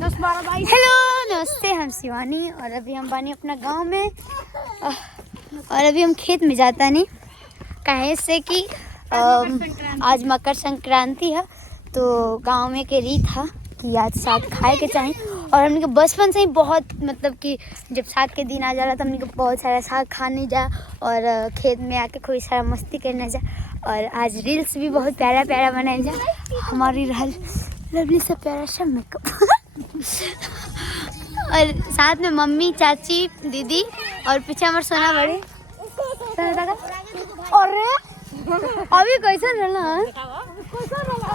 hello नमस्ते, हम शिवानी और अभी हम बानी अपना गांव में और अभी हम खेत में जाता नहीं कहे से कि आज मकर संक्रांति है तो गांव में के रीत था कि आज साग खाए के चाहिए और हमने बचपन से ही बहुत मतलब कि जब साग के दिन आ जा रहा था हमने बहुत सारा साग खाने जा और खेत में आके कोई सारा मस्ती करने जा और आज रील्स भी बहुत प्यारा प्यारा बनाए जा हमारी लवली से प्यारा सा मेकअप और साथ में मम्मी चाची दीदी और पीछे हमारे सोना बड़े और अभी कैसा रहना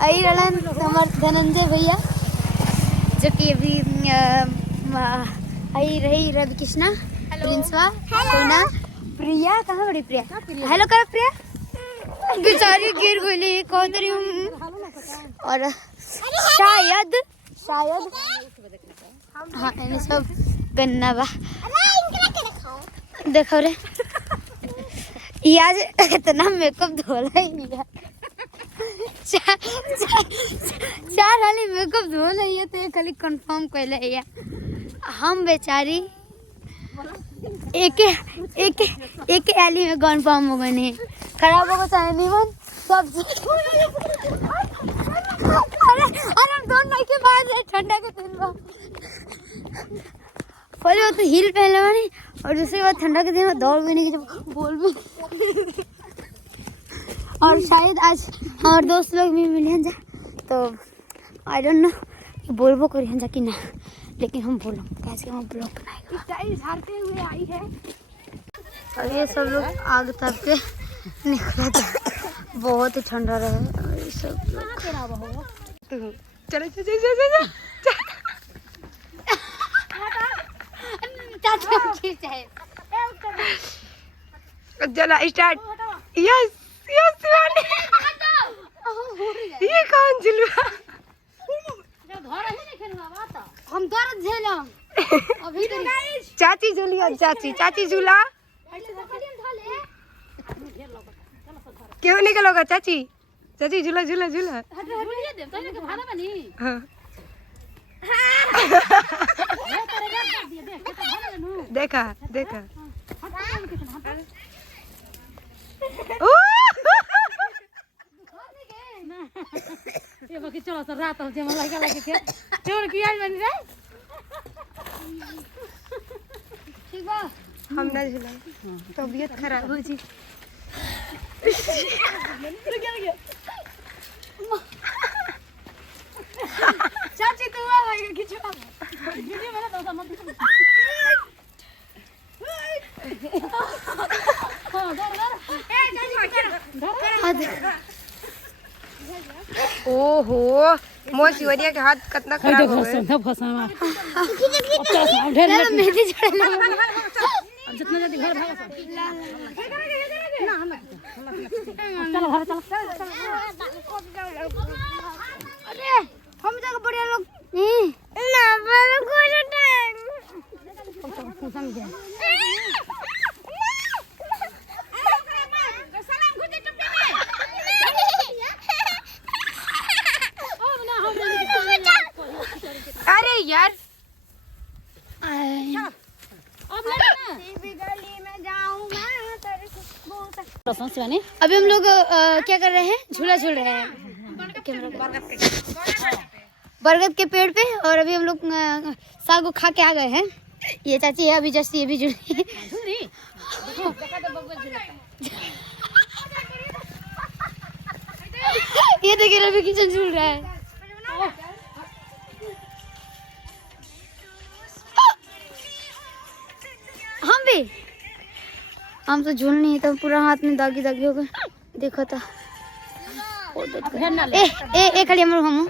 आई रहना हमारे धनंजय भैया जो कि अभी आई रही रवि कृष्णा प्रिंसवा सोना प्रिया कहाँ बड़ी प्रिया हेलो कर प्रिया बेचारी गिर गई कौतरी और शायद हाँ इन्हें सब गन्ना बा देखो रे ये आज इतना मेकअप धोला ही नहीं है चार हाली मेकअप धोला ही है तो ये खाली कंफर्म कैले है हम बेचारी एक आली में कंफर्म हो गए खराब होगा चाहे नहीं मन सब अरे दोनों के बाद ठंडा के दिन में पहले वो तो हील पहले वाली और दूसरी बात ठंडा के दिन में दौड़ भी नहीं जब बोल भी और शायद आज हमारे दोस्त लोग भी मिले जा तो आई डोंट नो बोलबो करिए जा कि ना लेकिन हम बोलो कैसे हम ब्लॉग बनाएगा स्टाइल झाड़ते हुए आई है अब ये सब लोग आग तब के निकला था बहुत ही ठंडा रहे और ये सब लोग चलो चला स्टार्ट यस यस ये कौन झुलवा हम दर्द झेलम अभी चाची झूलिया चाची झूला क्यों निकलोगा चाची झूला झूला झूला देखा ये बाकी चलो सर रात हो जे मन लगा लगे के चोर की आज बन रे ठीक बा हम ना झूला तबीयत खराब हो जी चाची तू आ गई खिचवा वीडियो में तो मत हां डर ए चाची कर ओहो मोर शिवरिया के हाथ कितना खराब हो गए सब फसावा ढेर मेहंदी चढ़ा अब जितना जल्दी घर भागा ना हम चलो घर चलो अरे हम जगह बढ़िया लोग ना बड़ा कोई टाइम समझे अरे यार अब गली में जाऊं मैं तेरे को अभी हम लोग क्या कर रहे हैं झूला झूल रहे हैं बरगद के पेड़ पे और अभी हम लोग साग खा के आ गए हैं ये चाची है अभी जस्ट ये भी झूली ये देखिए रवि किचन झूल रहा है हम तो झूल नहीं तो पूरा हाथ में दागी दागी हो गए देखो तो ए खड़ी हम